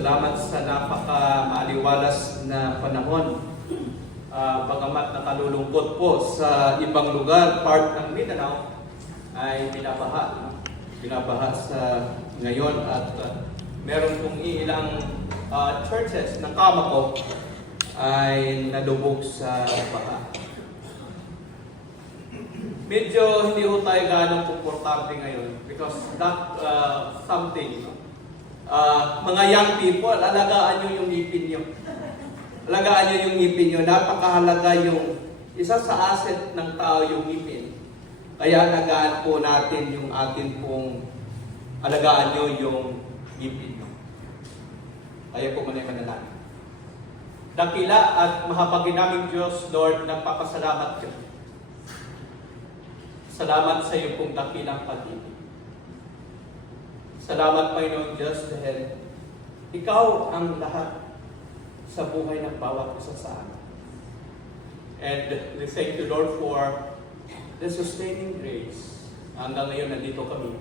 Salamat sa napaka-maaliwalas na panahon. Bagamat nakalulungkot po sa ibang lugar, part ng Mindanao ay binabaha. Binabaha sa ngayon at meron pong ilang churches ng Kamako ay nalubog sa baha. Medyo hindi ho tayo ganong komportable ngayon because that something, mga young people, alagaan nyo yung ngipin nyo. Alagaan nyo yung ngipin nyo. Napakahalaga yung isa sa asset ng tao yung ngipin. Kaya alagaan po natin yung atin pong alagaan nyo yung ngipin nyo. Kaya po muna yung manalangin. Dakila at mahabagin naming Diyos, Lord, nagpapasalamat kayo. Salamat sa iyo pong dakilang pag-ibig. Salamat, Panginoon Diyos, dahil ikaw ang lahat sa buhay ng bawat isa sa amin. And we thank you, Lord, for the sustaining grace. Hanggang ngayon, nandito kami.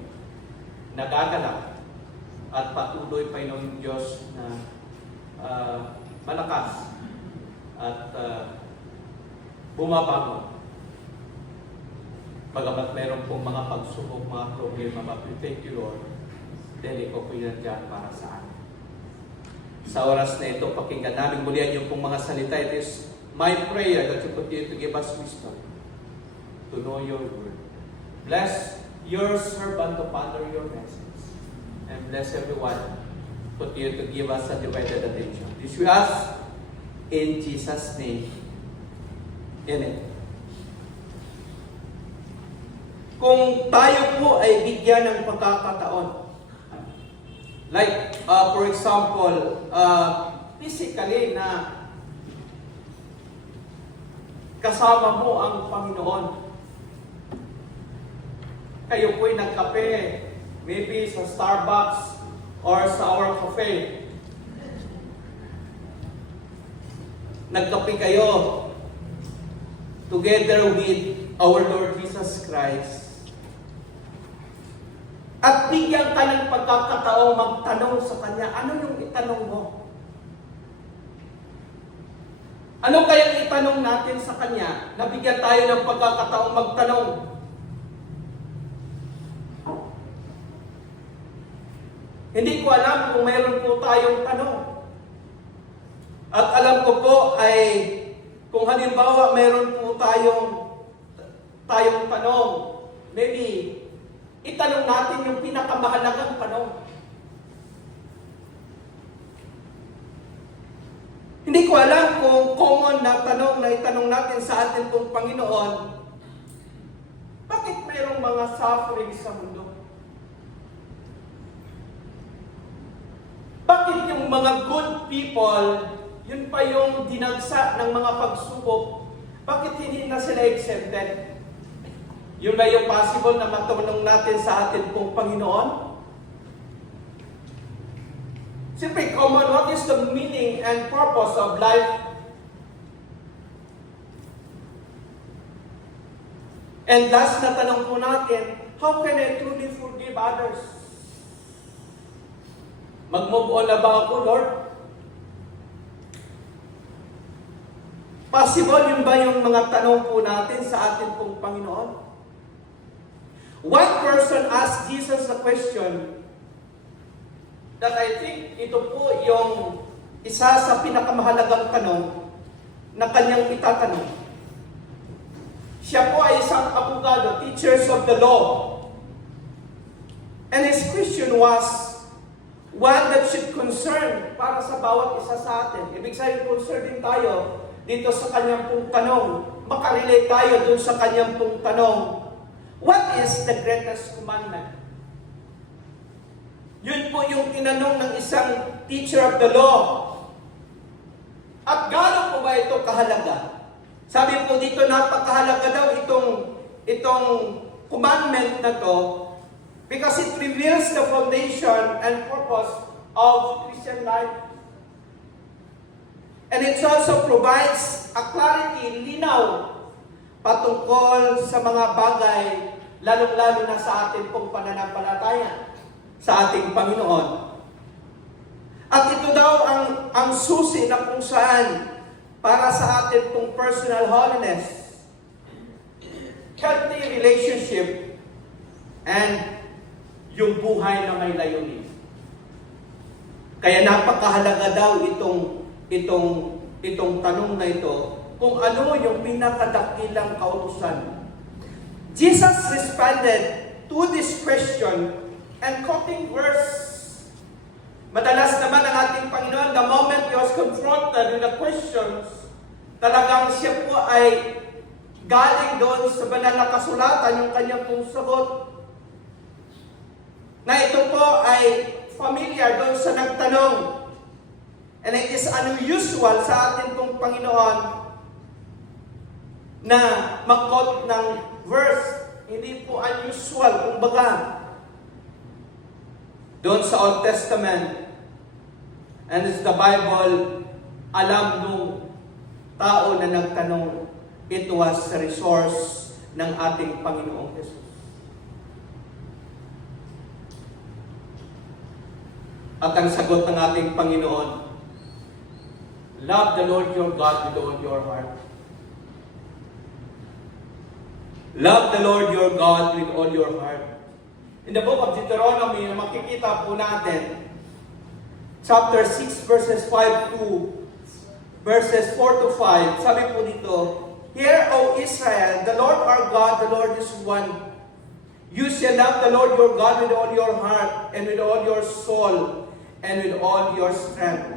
Nagagalak at patuloy, Panginoon Diyos, na malakas at bumabangon. Pagamat meron pong mga pagsubok, mga problema, but we thank you, Lord, dahil ikaw po yan dyan para sa amin. Sa oras na ito, pakinggan namin mulian yung pong mga salita. It is my prayer that you continue to give us wisdom to know your word. Bless your servant to ponder your message. And bless everyone. Continue to give us a divided attention. This we ask in Jesus' name. Amen. Kung tayo po ay bigyan ng pagkakataon, like, for example, physically na kasama mo ang Panginoon, kayo po'y nagkape, maybe sa Starbucks or sa our cafe. Nagkape kayo together with our Lord Jesus Christ. At bigyan ka ng pagkakataong magtanong sa Kanya, ano yung itanong mo? Ano kayang itanong natin sa Kanya? Nabigyan tayo ng pagkakataong magtanong. Hindi ko alam kung mayroon po tayong tanong. At alam ko po ay, kung halimbawa mayroon po tayong tanong, maybe, itanong natin yung pinakamahalagang tanong. Hindi ko alam kung common na tanong na itanong natin sa atin pong Panginoon, bakit mayroong mga suffering sa mundo? Bakit yung mga good people, yun pa yung dinagsa ng mga pagsubok, bakit hindi na sila exempted? Yun ba yung possible na matanong natin sa atin pong Panginoon? Siyempre, common, what is the meaning and purpose of life? And last na tanong po natin, how can I truly forgive others? Mag-move on na ba ako, Lord? Possible yun ba yung mga tanong po natin sa atin pong Panginoon? One person asked Jesus a question that I think ito po yung isa sa pinakamahalagang tanong na kanyang itatanong. Siya po ay isang abogado, teachers of the law. And his question was one that should concern para sa bawat isa sa atin. Ibig sabihin, concern din tayo dito sa kanyang pong tanong. Makarelate tayo dun sa kanyang pong tanong. What is the greatest commandment? Yun po yung tinanong ng isang teacher of the law. At gaano po ba ito kahalaga? Sabi po dito, napakahalaga daw itong commandment na to because it reveals the foundation and purpose of Christian life. And it also provides a clarity, linaw, patungkol sa mga bagay, lalong-lalo na sa ating pong pananampalataya, sa ating Panginoon. At ito ang susi na kung saan para sa atin pong personal holiness, healthy relationship, and yung buhay na may layunin. Kaya napakahalaga daw itong tanong na ito, kung ano yung pinakadakilang kautusan. Jesus responded to this question and quoting verse. Madalas naman ang ating Panginoon, the moment He was confronted with the questions, talagang siya po ay galing doon sa banal na kasulatan, yung kanyang pong sagot. Na ito po ay familiar doon sa nagtanong. And it is unusual sa ating pong Panginoon na mag-quote ng verse. Hindi po unusual, kumbaga. Doon sa Old Testament, and it's the Bible, alam nung tao na nagtanong, it was the resource ng ating Panginoong Jesus. At ang sagot ng ating Panginoon, love the Lord your God with all your heart. Love the Lord your God with all your heart. In the book of Deuteronomy, makikita po natin, chapter 6, verses 5 to verses 4 to 5, sabi po dito, Hear, O Israel, the Lord our God, the Lord is one. You shall love the Lord your God with all your heart, and with all your soul, and with all your strength.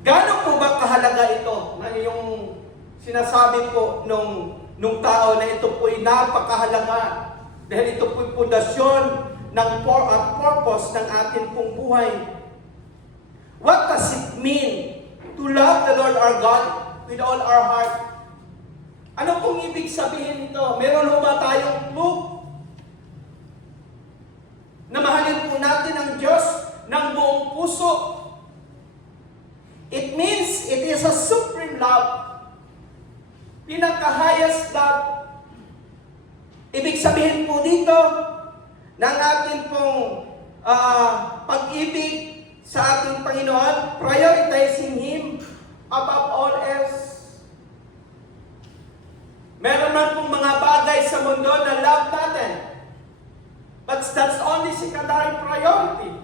Gaano po ba kahalaga ito? Na yung sinasabi po nung tao na ito po'y napakahalaga. Dahil ito po'y pundasyon ng purpose ng ating pong buhay. What does it mean to love the Lord our God with all our heart? Ano pong ibig sabihin nito? Meron ba tayong clue? Na mahalin po natin ang Diyos ng buong puso. It means it is a supreme love. Pinaka-highest love. Ibig sabihin po dito ng ating pong pag-ibig sa ating Panginoon, prioritizing Him above all else. Meron man pong mga bagay sa mundo na love natin, but that's only secondary priority.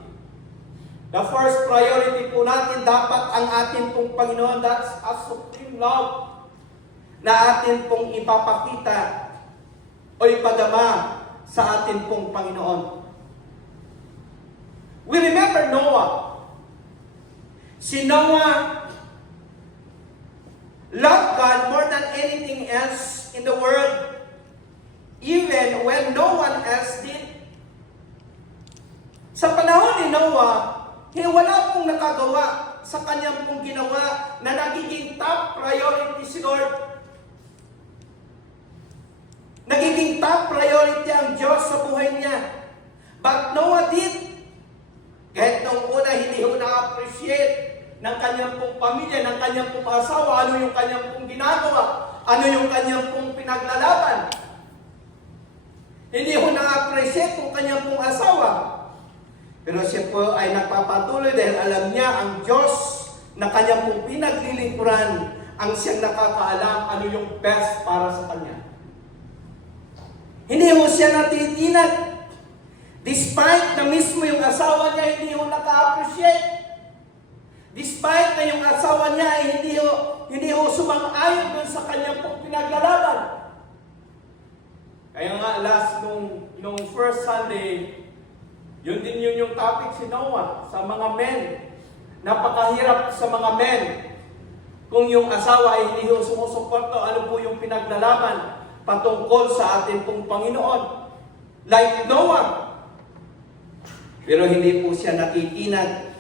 The first priority po natin, dapat ang ating pong Panginoon, that's a supreme love na atin pong ipapakita o ipadama sa atin pong Panginoon. We remember Noah. Si Noah loved God more than anything else in the world, even when no one else did. Sa panahon ni Noah, wala pong nakagawa sa kanyang pong ginawa na nagiging top priority si Lord. Nagiging top priority ang Diyos sa buhay niya. But Noah did. Kahit nung una, hindi ko na-appreciate ng kanyang pong pamilya, ng kanyang pong asawa, ano yung kanyang pong ginagawa, ano yung kanyang pong pinaglalaban. Hindi ko na-appreciate kung kanyang pong asawa. Pero siya po ay nagpapatuloy dahil alam niya ang Diyos na kanyang pong pinaglilingkuran ang siyang nakakaalam ano yung best para sa kanya. Hindi mo siya natitinag. Despite na mismo yung asawa niya hindi mo naka-appreciate. Despite na yung asawa niya ay hindi ho sumang-ayon dun sa kanyang pong pinaglalaban. Kaya nga last nung first Sunday, yun din yung topic si Noah sa mga men. Napakahirap sa mga men kung yung asawa ay hindi ho sumusuporto, ano po yung pinaglalaban patungkol sa ating pong Panginoon. Like Noah. Pero hindi po siya nakikinag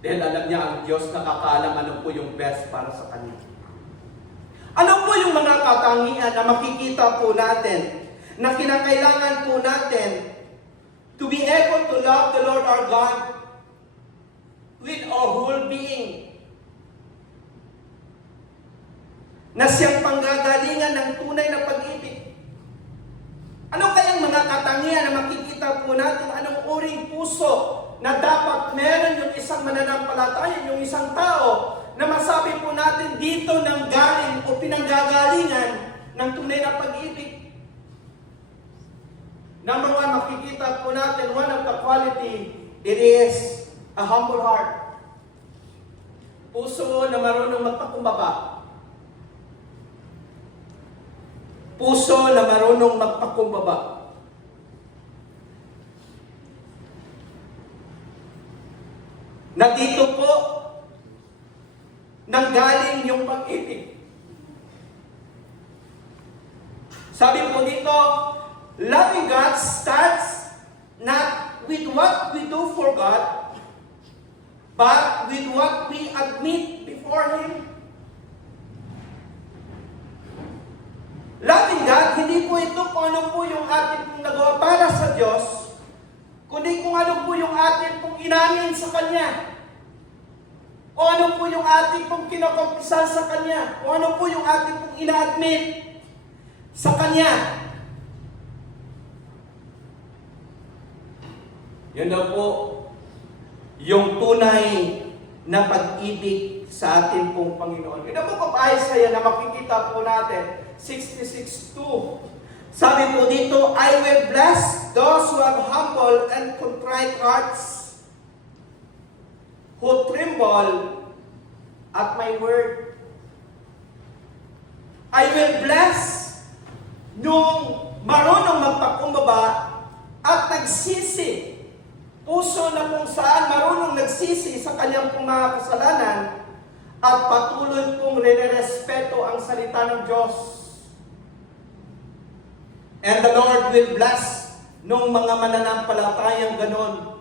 dahil alam niya ang Diyos nakakaalam ano po yung best para sa kanya. Ano po yung mga katangian na makikita po natin na kinakailangan po natin to be able to love the Lord our God with our whole being? Na siyang panggagalingan ng tunay na pag-ibig. Ano kayang mga katangian na makikita po natin? Anong uring puso na dapat meron yung isang mananampalataya, yung isang tao, na masabi po natin dito ng galing o pinanggagalingan ng tunay na pag-ibig. Number one, makikita po natin, one of the quality, it is a humble heart. Puso na marunong magpakumbaba. Puso na marunong magpakumbaba. Na dito po, nanggaling yung pag-ibig. Sabi po dito, loving God starts not with what we do for God, but with what we admit before Him. Loving God, hindi po ito kung ano po yung atin pong nagawa para sa Diyos, kundi kung ano po yung atin pong inamin sa Kanya. O ano po yung ating pong kinakompisal sa Kanya. O ano po yung ating pong ina-admit sa Kanya. Yun daw po yung tunay na pag-ibig sa ating pong Panginoon. Yun na po kapahisa yan na makikita po natin. 66:2. Sabi po dito, I will bless those who have humble and contrite hearts, who tremble at my word. I will bless nung marunong magpakumbaba at nagsisi. Puso na kung saan marunong nagsisi sa kanyang pong mga kasalanan at patuloy pong nirerespeto ang salita ng Diyos. And the Lord will bless nung mga mananampalatayang ganon.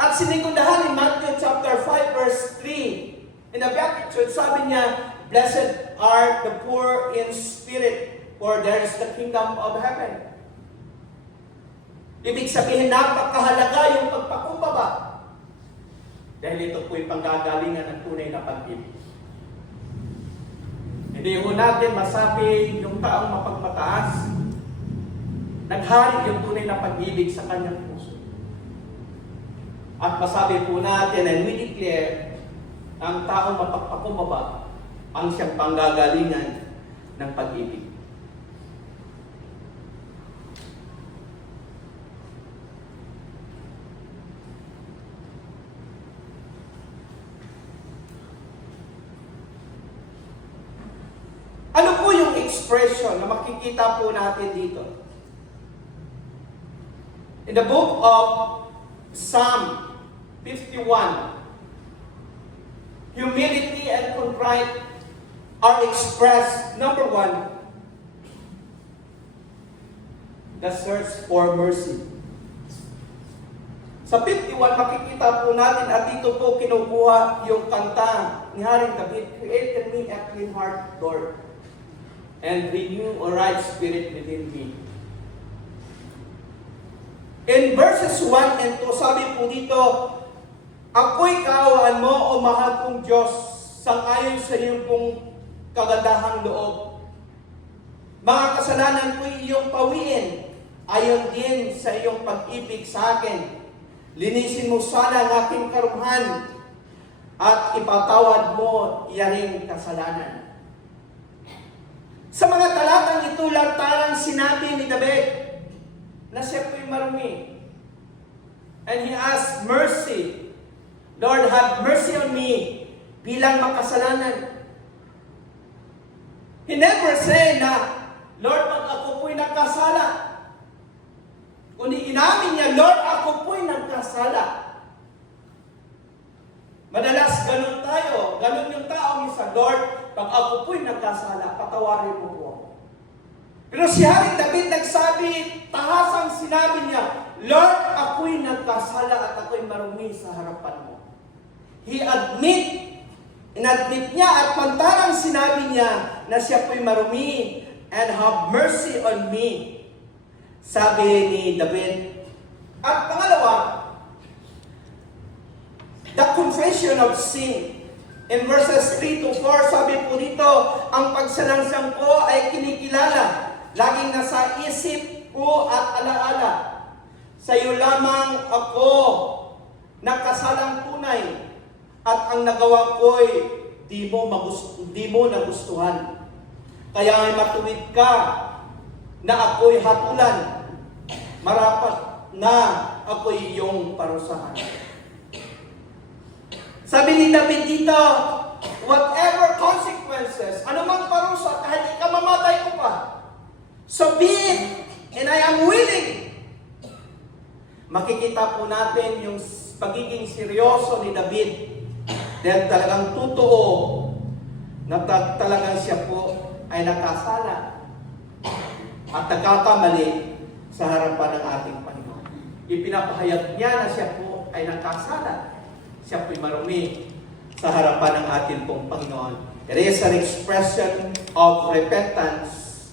At sinigundahan in Matthew chapter 5 verse 3, in the Beatitude, sabi niya, blessed are the poor in spirit, for there is the kingdom of heaven. Ibig sabihin, napakahalaga yung pagpakumbaba. Dahil ito po yung panggagalingan ng tunay na pag-ibig. Hindi ho natin masabi yung taong mapagmataas, naghari yung tunay na pag-ibig sa kanyang puso. At masabi po natin, and we declare, ang taong mapagpakumbaba ang siyang panggagalingan ng pag-ibig. Ano po yung expression na makikita po natin dito? In the book of Psalm 51, humility and contrite are expressed. Number one, the search for mercy. Sa 51, makikita po natin at dito po kinukuha yung kanta ni Haring David, create in me a clean heart, Lord, and renew a right spirit within me. In verses 1 and 2, sabi po dito, ako'y kaawaan mo, o mahal kong Diyos, sangayon sa iyong pong kagandahang loob. Mga kasalanan ko'y iyong pawiin, ayon din sa iyong pag-ibig sa akin. Linisin mo sana ang aking karuhan, at ipatawad mo iyaring kasalanan. Sa mga talatang ito, lantaran sinabi ni David, na siya po'y marumi. And he asked mercy. Lord, have mercy on me bilang makasalanan. He never say na, Lord, pag ako po'y nagkasala. Kundi inamin niya, Lord, ako po'y nagkasala. Madalas ganun tayo. Ganun yung tao isa, Lord, pag ako po'y nagkasala, patawarin mo po. Pero si Haring David nagsabi, tahasang sinabi niya, Lord, ako'y nagkasala at ako'y marumi sa harapan mo. He inadmit niya at pantarang sinabi niya na siya po'y marumi and have mercy on me. Sabi ni David. At pangalawa, the confession of sin. In verses 3 to 4, sabi po dito, ang pagsalangsang ko ay kinikilala. Laging nasa isip ko at alaala. Sa iyo lamang ako nakasalang tunay at ang nagawa ko'y di mo nagustuhan. Kaya ay matuwid ka na ako'y hatulan, marapat na ako'y iyong parusahan. Sabi ni David dito, whatever consequences, anumang parusa, kahit ikamamatay ko pa, so be it, and I am willing. Makikita po natin yung pagiging seryoso ni David dahil talagang totoo na talagang siya po ay nakasala at nagkakamali sa harapan ng ating Panginoon. Ipinapahayag niya na siya po ay nakasala. Siya po'y marumi sa harapan ng ating pong Panginoon. It is an expression of repentance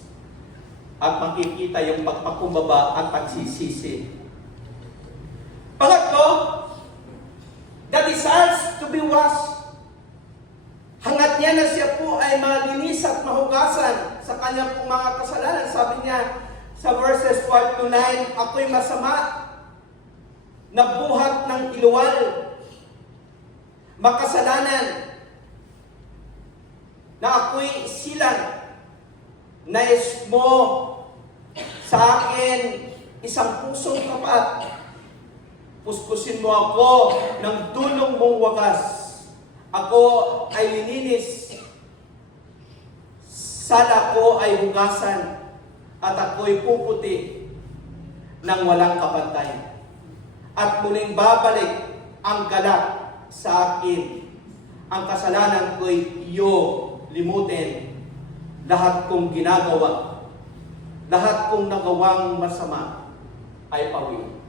at makikita yung pagpakumbaba at pagsisisi. Pangatlo, the desires to be washed. Hangad niya na siya po ay malinis at mahugasan sa kanyang pong mga kasalanan. Sabi niya sa verses 5 to 9, ako'y masama, nabuhat ng iluwal, makasalanan, na ako'y silang, nais mo sa akin isang pusong tapat. Puspusin mo ako ng dulong mong wagas. Ako ay lininis. Sala ko ay hugasan at ako'y puputi ng walang kapantay. At muling babalik ang galak sa akin. Ang kasalanan ko'y iyo limutin. Lahat kong ginagawa, lahat kong nagawang masama ay pawi.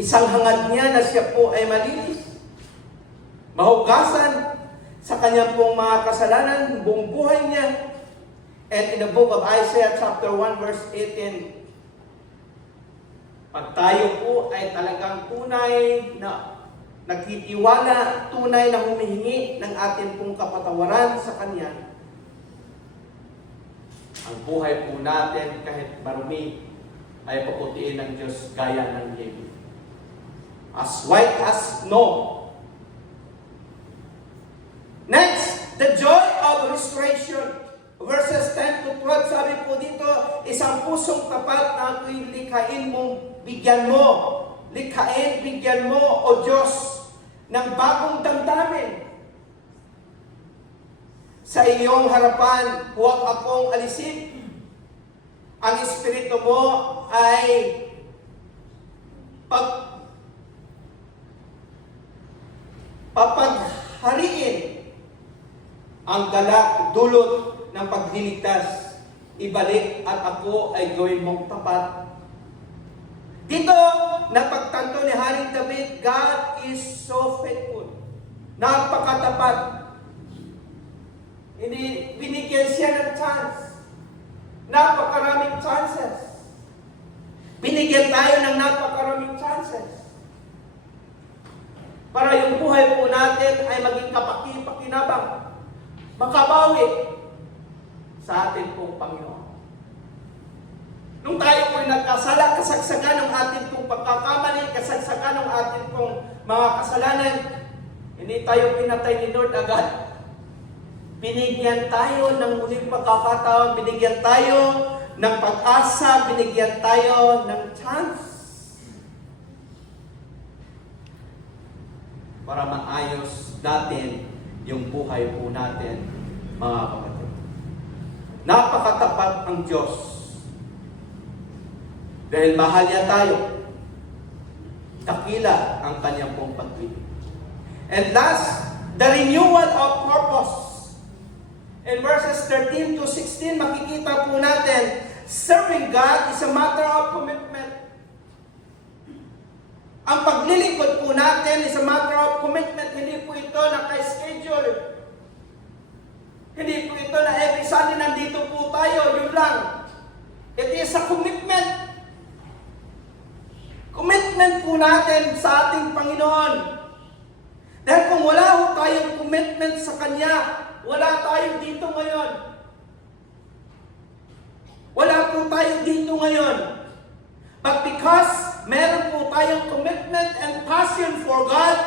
Isang hangad niya na siya po ay malinis, mahugasan sa kanyang pong mga kasalanan, buong buhay niya. And in the book of Isaiah chapter 1 verse 18, pag tayo po ay talagang tunay na nagtitiwala, tunay na humihingi ng ating pong kapatawaran sa Kanya, ang buhay po natin kahit marumi ay paputiin ng Diyos gaya ng lilim. As white as snow. Next, the joy of restoration. Verses 10 to 12, sabi po dito, isang pusong tapat na ako'y likhain mong bigyan mo. Likhain, bigyan mo, O Diyos, ng bagong damdamin. Sa iyong harapan, huwag akong alisin. Ang Espiritu mo ay papaghariin ang galak, dulot ng pagliligtas. Ibalik at ako ay gawin mong tapat. Dito, napagtanto ni Haring David, God is so faithful. Napakatapat. Hindi binigyan siya ng chance. Napakaraming chances. Binigyan tayo ng napakaraming chances. Para yung buhay po natin ay maging kapaki-pakinabang. Makabawi sa atin pong Panginoon. Nung tayo po'y nagkasala, kasagsagan ng ating pong pagkakamali, kasagsagan ng ating pong mga kasalanan, hindi tayo pinatay ni Lord agad. Binigyan tayo ng muling pagkakataon, binigyan tayo ng pag-asa, binigyan tayo ng chance para maayos natin yung buhay po natin, mga kapatid. Napakatapat ang Diyos. Dahil mahal niya tayo, dakila ang kanyang pong pag-ibig. And last, the renewal of purpose. In verses 13 to 16, makikita po natin, serving God is a matter of commitment. Ang paglilingkod po natin is a matter of commitment. Hindi po ito naka-schedule. Hindi po ito na every Sunday nandito po tayo, yun lang. It is a commitment. Commitment po natin sa ating Panginoon. Dahil kung wala po tayong commitment sa Kanya, wala tayo dito ngayon. Wala po tayo dito ngayon. But because meron po tayong commitment and passion for God,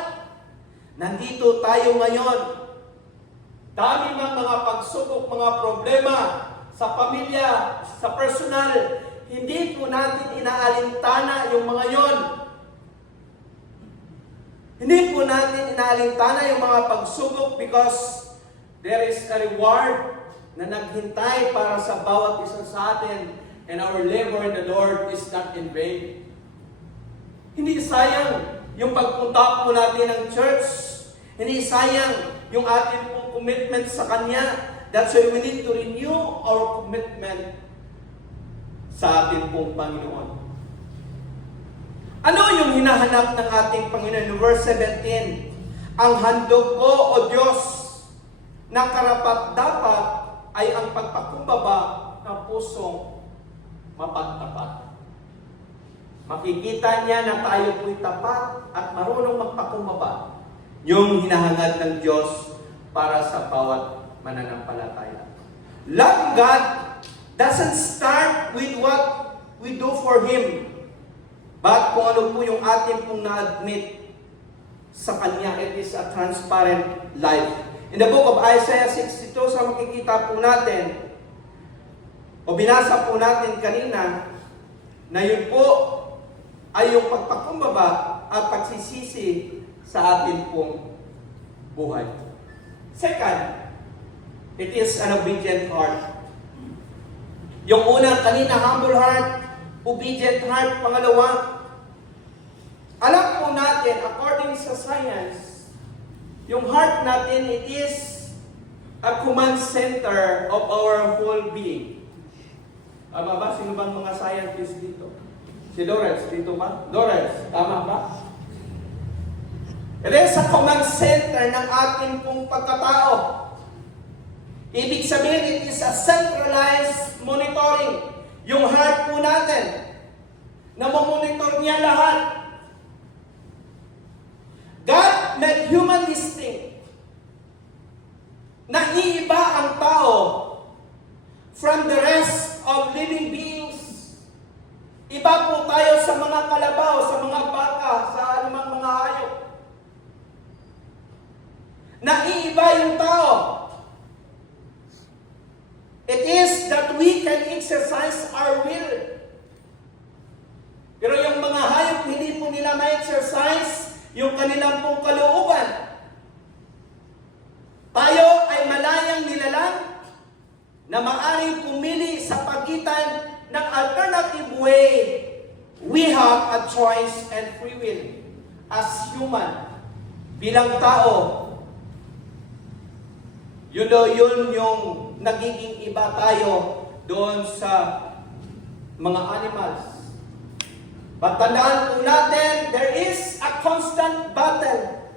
nandito tayo ngayon. Dami ng mga pagsubok, mga problema sa pamilya, sa personal, hindi po natin inaalintana yung mga yon. Hindi po natin inaalintana yung mga pagsubok because there is a reward na naghintay para sa bawat isa sa atin, and our labor in the Lord is not in vain. Hindi sayang yung pagpunta po natin ng church. Hindi sayang yung ating pong commitment sa Kanya. That's why we need to renew our commitment sa ating pong Panginoon. Ano yung hinahanap ng ating Panginoon? Verse 17, ang handog ko, O Diyos, na karapat-dapat ay ang pagpakumbaba ng pusong mapagtapat. Makikita niya na tayo po'y tapat at marunong magpakumbaba. Yung hinahangad ng Diyos para sa bawat mananampalataya. Love God doesn't start with what we do for Him, but kung ano po yung ating pong na-admit sa Kanya. It is a transparent life. In the book of Isaiah 62, sa makikita po natin, o binasa po natin kanina, na yun po ay yung pagpakumbaba at pagsisisi sa atin pong buhay. Second, it is an obedient heart. Yung unang kanina, humble heart, obedient heart. Pangalawa, alam po natin, according sa science, yung heart natin, it is a command center of our whole being. Tama ba? Sino bang mga scientists dito? Si Lawrence, dito ba? Lawrence, tama ba? It is a command center ng ating pong pagkatao. Ibig sabihin, it is a centralized monitoring. Yung heart po natin, na mamonitor niya lahat. God made human distinct. Naiiba ang tao from the rest of living beings. Iba po tayo sa mga kalabaw, sa mga baka, sa anumang mga hayop. Naiiba yung tao. It is that we can exercise our will. Pero yung mga hayop, hindi po nila ma-exercise yung kanilang pong kalooban. Tayo ay malayang nilalang na maaring pumili sa pagitan ng alternative way. We have a choice and free will as human. Bilang tao, yun yung nagiging iba tayo doon sa mga animals. But tandaan po natin, there is a constant battle.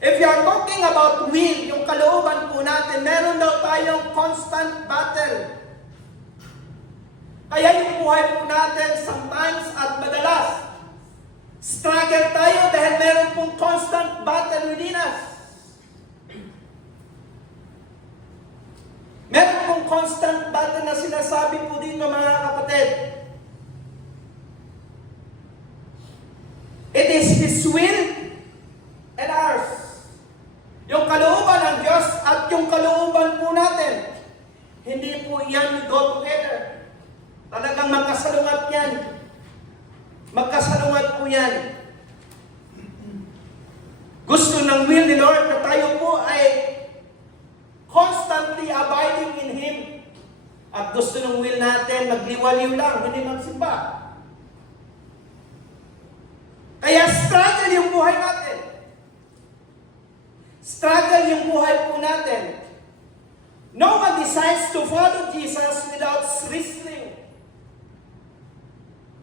If you are talking about will, yung kalooban po natin, meron daw tayong constant battle. Kaya yung buhay po natin, sometimes at madalas, struggle tayo dahil meron pong constant battle within us. Meron pong constant battle na sinasabi po dito, mga kapatid. It is His will and ours. Yung kalooban ng Diyos at yung kalooban po natin, hindi po yan go together. Talagang magkasalungat yan. Magkasalungat po yan. Gusto ng will ni Lord na tayo po ay constantly abiding in Him. At gusto ng will natin magliwaliw lang, hindi magsimba. Kaya struggle yung buhay natin. Struggle yung buhay po natin. No one decides to follow Jesus without wrestling.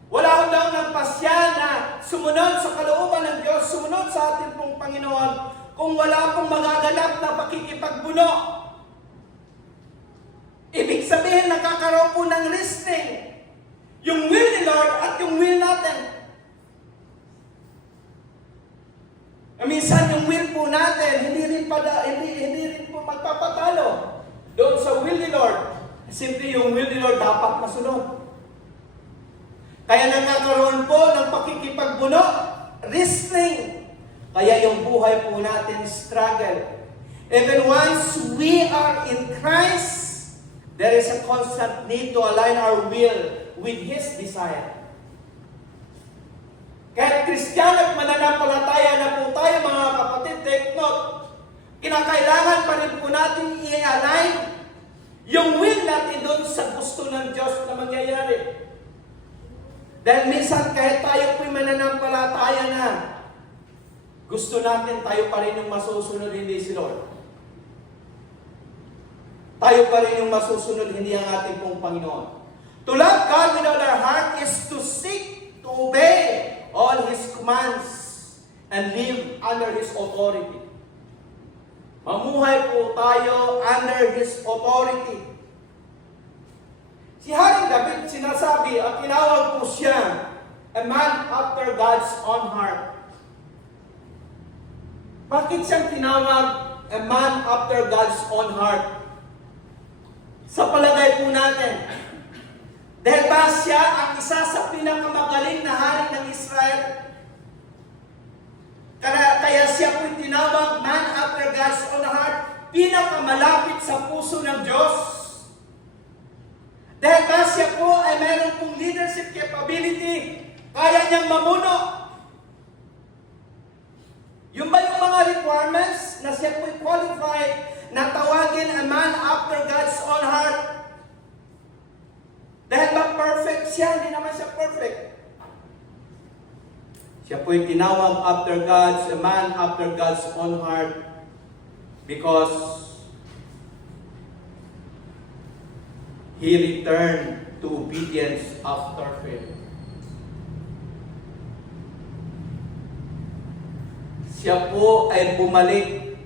Wala daw ng pasya na sumunod sa kalooban ng Diyos, sumunod sa ating pong Panginoon, kung wala pong magaganap na pakikipagbuno. Ibig sabihin, nakakaroon po ng wrestling. Yung will ni Lord at yung will natin. Minsan yung will po natin, hindi rin po magpapatalo doon sa will ni Lord. Simple yung will ni Lord dapat masunod. Kaya nagkakaroon po ng pakikipagbuno, restraint. Kaya yung buhay po natin struggle. Even once we are in Christ, there is a constant need to align our will with His desire. Kahit Kristiyano at mananampalataya na po tayo mga kapatid, take note, kinakailangan pa rin po natin i-align yung will natin doon sa gusto ng Diyos na mangyayari. Dahil minsan kahit tayo po'y mananampalataya na, gusto natin tayo pa rin yung masusunod, hindi si Lord. Tayo pa rin yung masusunod, hindi ang ating pong Panginoon. To love God with all our heart is to seek, to obey all His commands and live under His authority. Mamuhay po tayo under His authority. Si Haring David sinasabi at tinawag po siya a man after God's own heart. Bakit siyang tinawag a man after God's own heart? Sa palagay po natin, dahil ba siya ang isa sa pinakamagaling na hari ng Israel? Kaya siya po tinawag man after God's own heart, pinakamalapit sa puso ng Diyos. Dahil ba siya po ay meron pong leadership capability, kaya niyang mamuno. Yung ba yung mga requirements na siya po'y qualified na tawagin a man after God's own heart? Dahil ba perfect siya? Hindi naman siya perfect. Siya po'y tinawag a man after God's own heart because He returned to obedience after faith. Siya po ay bumalik.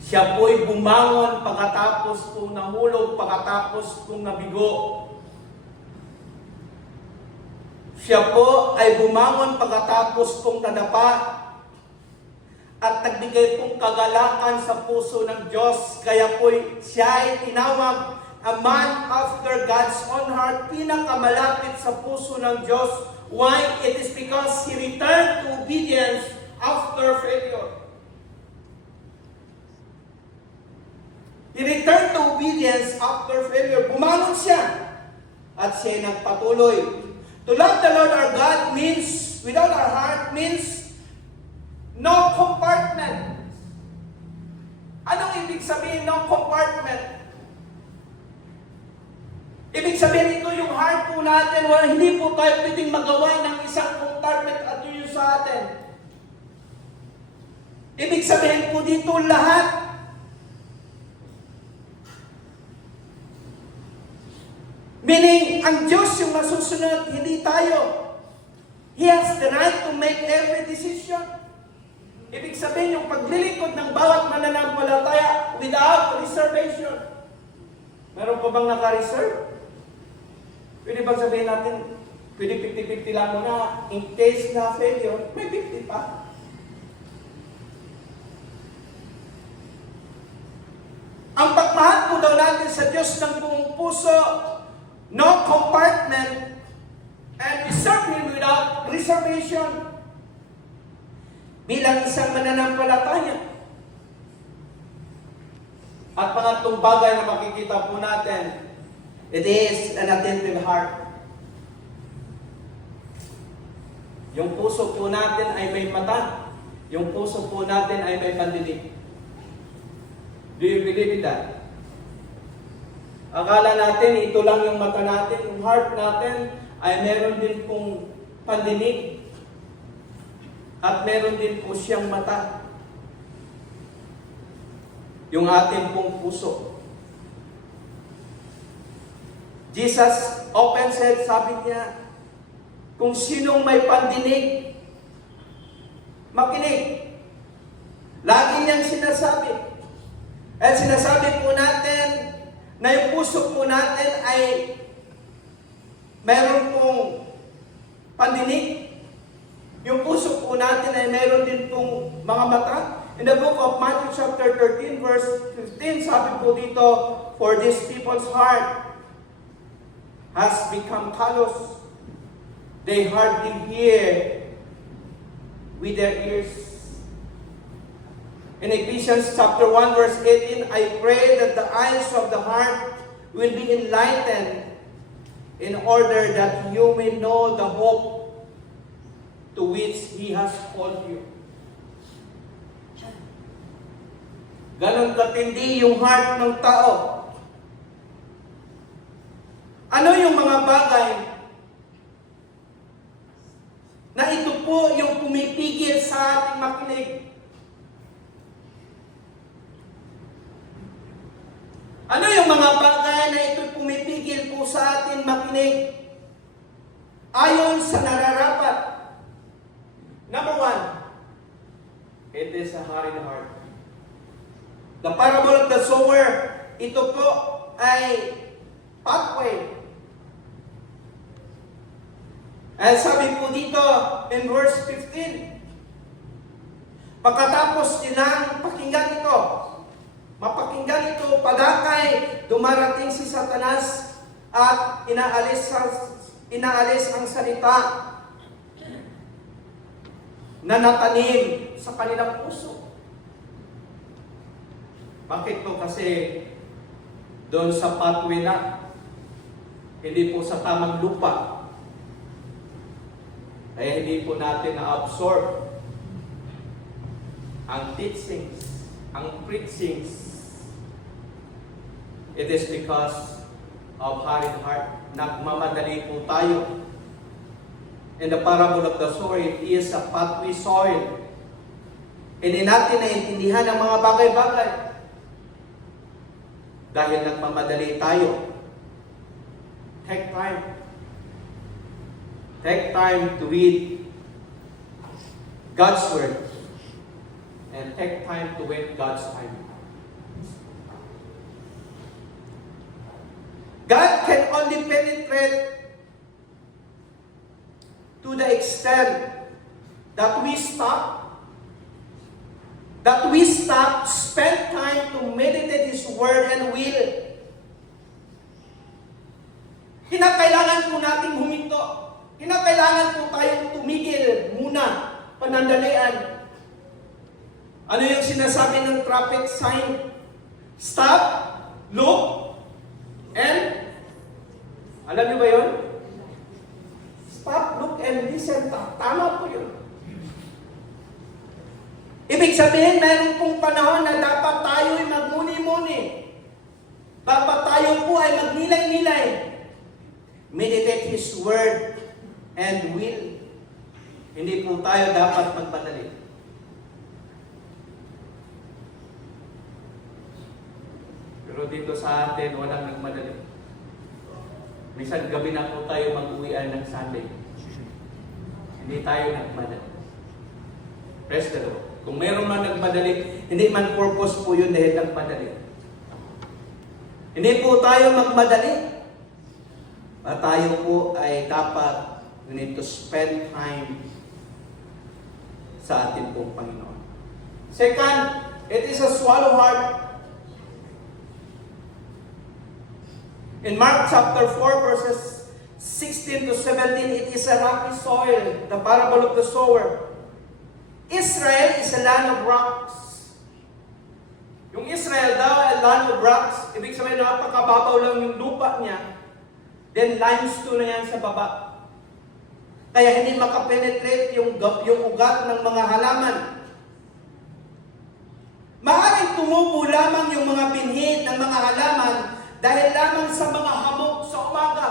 Siya po ay bumangon pagkatapos kung nahulog, pagkatapos kung nabigo. Siya po ay bumangon pagkatapos kung nadapa at nagbigay pong kagalakan sa puso ng Diyos. Kaya po siya ay tinawag a man after God's own heart, pinakamalapit sa puso ng Diyos. Why? It is because he returned to obedience after failure. He returned to obedience after failure. Bumangon siya at siya ay nagpatuloy. To love the Lord our God means, without our heart, means no compartment. Anong ibig sabihin no compartment? Ibig sabihin ito yung heart po natin, hindi po tayo pwedeng magawa ng isang compartment at yun sa atin. Ibig sabihin po dito lahat. Meaning, ang Diyos yung masusunod, hindi tayo. He has the right to make every decision. Ibig sabihin yung paglilingkod ng bawat mananampalataya without reservation. Meron pa bang naka-reserve? Pwede bang sabihin natin, pwede 50-50 lang muna, in case na failure, may 50 pa. Ang pagmahal po daw natin sa Diyos ng buong puso, no compartment, and we serve Him without reservation. Bilang isang mananampalataya. At pangatlong bagay na makikita po natin, it is an attentive heart. Yung puso po natin ay may mata. Yung puso po natin ay may pandinig. Do you believe in that? Akala natin, ito lang yung mata natin. Yung heart natin ay meron din pong pandinig. At meron din po siyang mata. Yung ating pong puso. Jesus often said, sabi niya, kung sinong may pandinig, makinig. Lagi niyang sinasabi. At sinasabi po natin na yung puso po natin ay meron pong pandinig. Yung puso po natin ay meron din pong mga mata. In the book of Matthew chapter 13 verse 15, sabi po dito, for this people's heart has become callous. They hardly hear with their ears. In Ephesians chapter 1 verse 18, I pray that the eyes of the heart will be enlightened in order that you may know the hope to which He has called you. Ganon katindi yung heart ng tao. Ano yung mga bagay na ito po yung pumipigil sa ating makinig? Ano yung mga bagay na ito pumipigil po sa atin makinig? Ayon sa nararapat. Number 1, it is a hardened heart. The parable of the sower, ito po ay pathway. At sabi po dito in verse 15, pagkatapos nilang pakinggan ito, mapakinggan ito, padakay, dumarating si Satanas at inaalis ang salita na natanim sa kanilang puso. Bakit po? Kasi doon sa pathway na, hindi po sa tamang lupa. Kaya hindi po natin na-absorb ang teachings, ang preachings. It is because of hardened heart. Nagmamadali po tayo. In the parable of the sower, it is a pathway soil. Hindi natin naiintindihan ang mga bagay-bagay. Dahil nagmamadali tayo. Take time. Take time to read God's Word. And take time to wait God's time. God can only penetrate to the extent that we stop, spend time to meditate His Word and will. Kinakailangan po nating huminto. Kinakailangan po tayong tumigil muna, panandalian. Ano yung sinasabi ng traffic sign? Stop, look, and alam niyo ba yun? Stop, look, and listen. Tama po yun. Ibig sabihin, mayroon pong panahon na dapat tayo ay magmuni-muni. Dapat tayo po ay magnilay-nilay. Meditate His Word and will. Hindi po tayo dapat magpadali. Pero dito sa atin, walang nagmadali. Minsan gabi na po tayo mag-uwian ng Sunday. Hindi tayo nagmadali. Praise the Lord. Kung mayroon man nagmadali, hindi man purpose po yun dahil nagmadali. Hindi po tayo magmadali. At tayo po ay dapat, we need to spend time sa ating pong Panginoon. Second, it is a swallow heart. In Mark chapter 4 verses 16 to 17, it is a rocky soil, the parable of the sower. Israel is a land of rocks. Yung Israel daw ay land of rocks, ibig sabihin napakababaw lang yung lupa niya, then limestone na yan sa baba. Kaya hindi makapenetrate yung ugat ng mga halaman. Maaaring tumubo lamang yung mga binhi ng mga halaman dahil lamang sa mga hamog sa umaga.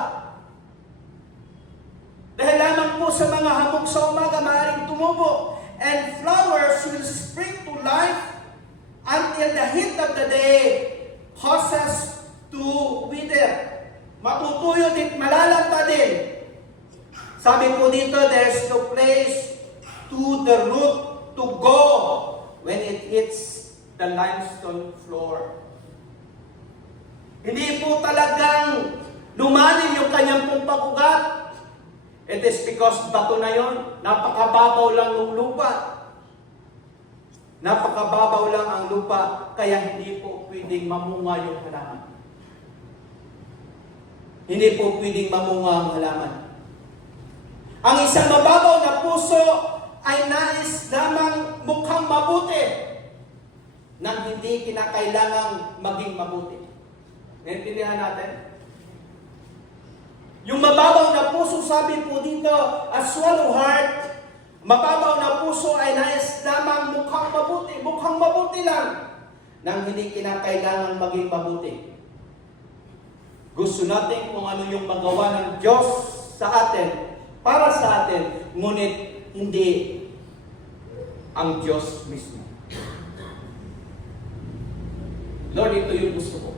Dahil lamang po sa mga hamog sa umaga, maaaring tumubo. And flowers will spring to life until the heat of the day causes to wither. Matutuyo din, malalanta din. Sabi po dito, there's no place to the root to go when it hits the limestone floor. Hindi po talagang lumalim yung kanyang pong pag-ugat. It is because bato na yon, napakababaw lang ng lupa. Napakababaw lang ang lupa, kaya hindi po pwedeng mamunga yung halaman. Hindi po pwedeng mamunga ang halaman. Ang isang mababaw na puso ay nais lamang mukhang mabuti nang hindi kinakailangang maging mabuti. Naintindihan natin? Yung mababaw na puso, sabi po dito, a swallow heart, mababaw na puso ay nais lamang mukhang mabuti lang, nang hindi kinakailangang maging mabuti. Gusto natin kung ano yung magawa ng Diyos sa atin, para sa atin, ngunit hindi ang Diyos mismo. Lord, ito yung gusto ko.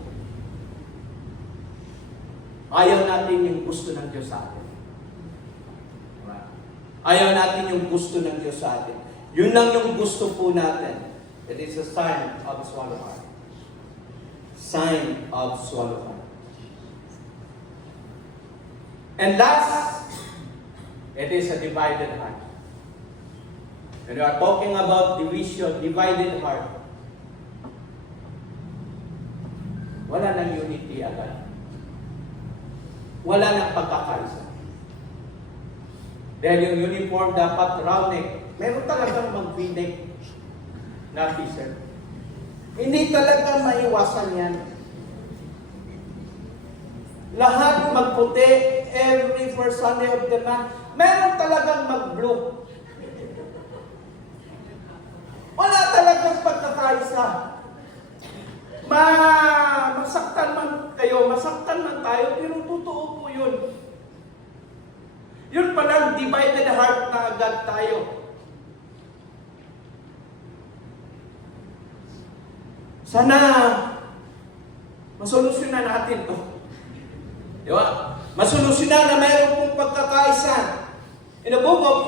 Ayaw natin yung gusto ng Diyos sa atin. Ayaw natin yung gusto ng Diyos sa atin. Yun lang yung gusto po natin. It is a sign of swallow heart. Sign of swallow heart. And last, it is a divided heart. When we are talking about division, divided heart, wala nang unity agad. Wala nang pagkakaisa. Dahil yung uniform dapat round neck. Meron talagang mag-v-neck na t-shirt. Hindi talaga maiwasan yan. Lahat magputi every first Sunday of the month. Meron talagang mag-blue. Wala talagang pagkakaisa. Masaktan man kayo, masaktan man tayo, pero totoo po yun. Yun palang divided heart na agad tayo. Sana masolusyonan natin to. Di ba? Masolusyonan na mayroon pong pagkakaisa. In the book of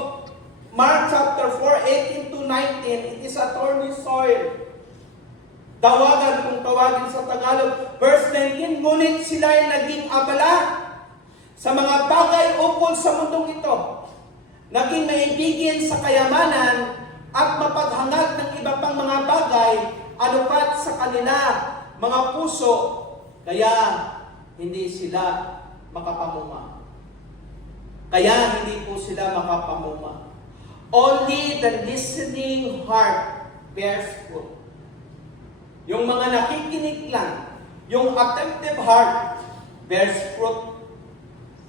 Mark chapter 4, 18 to 19, it is a thorny soil. Tawagan kung tawagin sa Tagalog. Verse 19, ngunit sila ay naging abala sa mga bagay ukol sa mundong ito. Naging maibigin sa kayamanan at mapaghangad ng iba pang mga bagay anupat sa kanila mga puso, kaya hindi sila makapamunga. Kaya hindi po sila makapamunga. Only the listening heart bears fruit. Yung mga nakikinig lang, yung attentive heart bears fruit.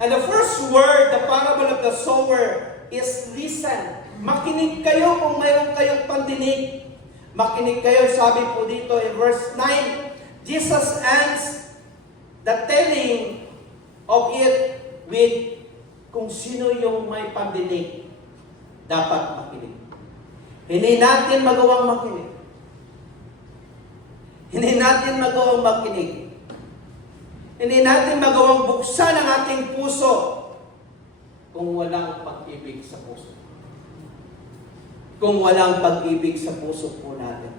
And the first word, the parable of the sower, is listen. Makinig kayo kung mayroon kayong pandinig. Makinig kayo, sabi po dito in verse 9, Jesus ends the telling of it with kung sino yung may pandinig, dapat makinig. Hindi natin magawang makinig. Hindi natin magawang makinig. Hindi natin magawang buksan ang ating puso kung walang pag-ibig sa puso. Kung walang pag-ibig sa puso po natin.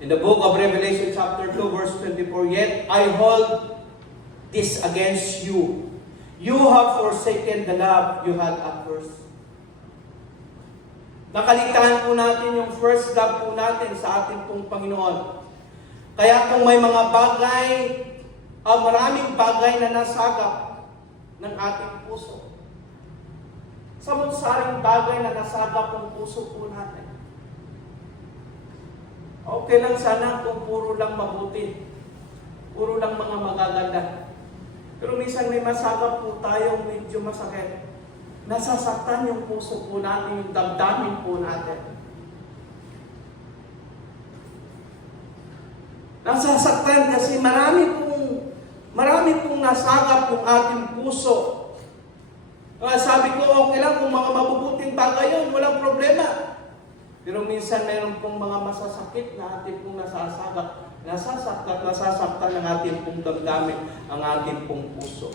In the book of Revelation chapter 2 verse 24, yet I hold this against you. You have forsaken the love you had at first. Nakaligtaan po natin yung first love po natin sa ating pong Panginoon. Kaya kung may mga bagay, maraming bagay na nasagap ng ating puso. Samot-saring bagay na nasagap ng puso po natin. Okay lang sana kung puro lang mabuti. Puro lang mga magaganda. Pero minsan may masagap po tayong medyo masakit. Nasasaktan yung puso po natin, yung damdamin po natin. Nasasaktan kasi marami pong nasagap yung ating puso. Sabi ko, okay lang kung mga mabubuting bagay yun, walang problema. Pero minsan meron pong mga masasakit na ating pong nasasagap. Nasasaktan ng ating pong damdamin, ang ating pong puso.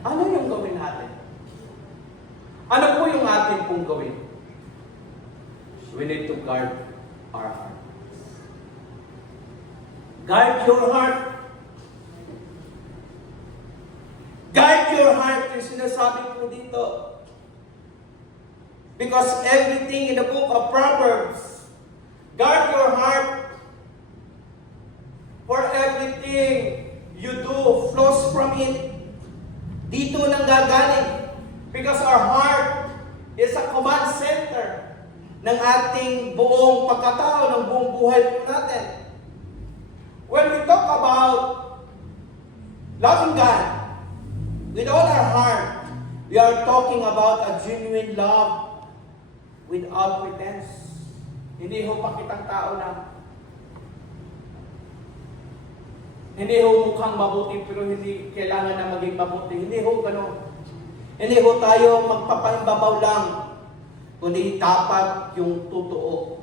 Ano yung gawin natin? Ano po yung ating pong gawin? We need to guard our heart. Guard your heart. Guard your heart, yung sinasabi po dito. Because everything in the book of Proverbs, guard your heart, for everything you our heart is a command center ng ating buong pagkatao, ng buong buhay po natin. When we talk about loving God with all our heart, we are talking about a genuine love without pretense. Hindi ho pakitang tao lang. Hindi ho mukhang mabuti pero hindi kailangan na maging mabuti. Hindi ho gano'n. Hindi ho tayo magpapaimbabaw lang, kundi dapat yung totoo.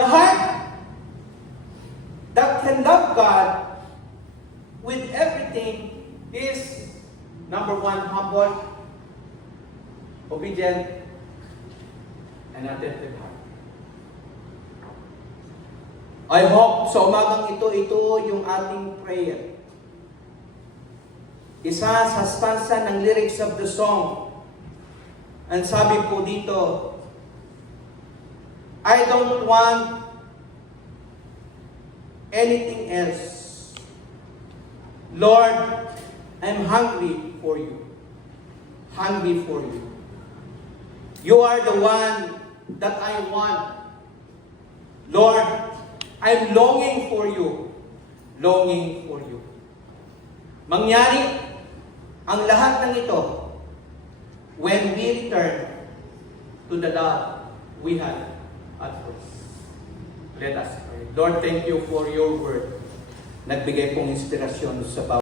The heart that can love God with everything is, number one, humble, obedient, and attentive heart. I hope sa umagang ito yung ating prayer. Isa sa stanza ng lyrics of the song. Ang sabi po dito, I don't want anything else. Lord, I'm hungry for you. Hungry for you. You are the one that I want. Lord, I'm longing for you. Longing for you. Mangyari ang lahat ng ito when we return to the love we had at first. Let us pray. Lord, thank you for your word. Nagbigay pong inspirasyon sa bawat